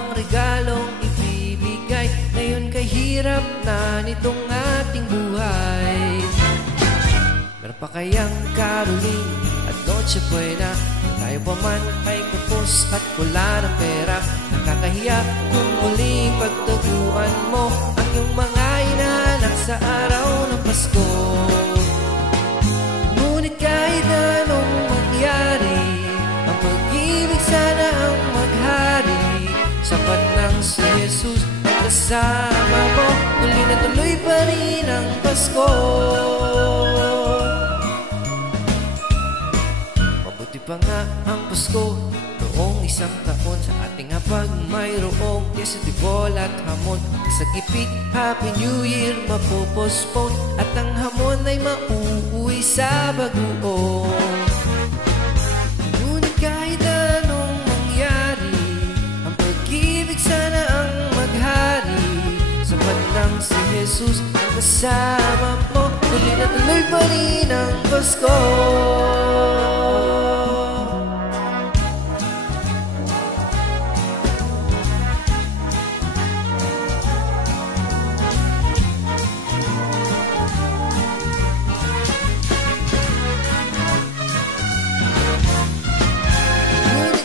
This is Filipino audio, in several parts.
ang regalong ibibigay. Ngayon kay hirap na nitong ating buhay. Meron pa kayang karuling at Noche Buena? Tayo pa man ay kapos at wala ng pera. Nakakahiya kung muling pagtaguan mo ang iyong mga inaanak sa araw ng Pasko. Ngunit kahit anong mangyari, ang pag-ibig sana ang maghari. Sapat ng si Jesus at kasama mo, tuloy na tuloy pa rin ang Pasko. Mabuti pa nga ang Pasko noong isang taon, sa ating hapag mayroong queso de bola at hamon. Sa gipit, Happy New Year mapopospone, at ang hamon ay mauuwi sa bagoong. Ngunit kahit anong mangyari, ang pag-ibig sana ang maghari. Sapat lang si Jesus ang kasama mo, tuloy na tuloy pa rin ang Pasko.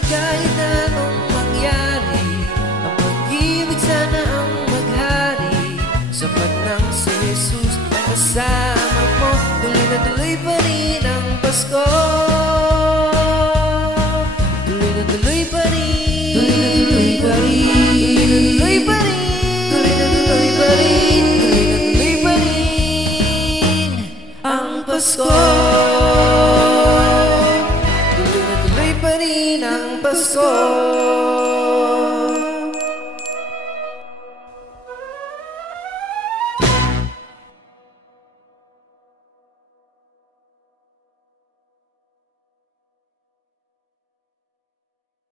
Kahit anong mangyari, ang pag-ibig sana ang maghari. Sapat ng si Jesus ang kasama mo, tuloy na tuloy pa rin ang Pasko. Tuloy na tuloy pa rin, tuloy na tuloy pa rin, tuloy na tuloy pa rin, tuloy na tuloy pa rin ang Pasko. Tuloy na tuloy pa rin ang Pasko.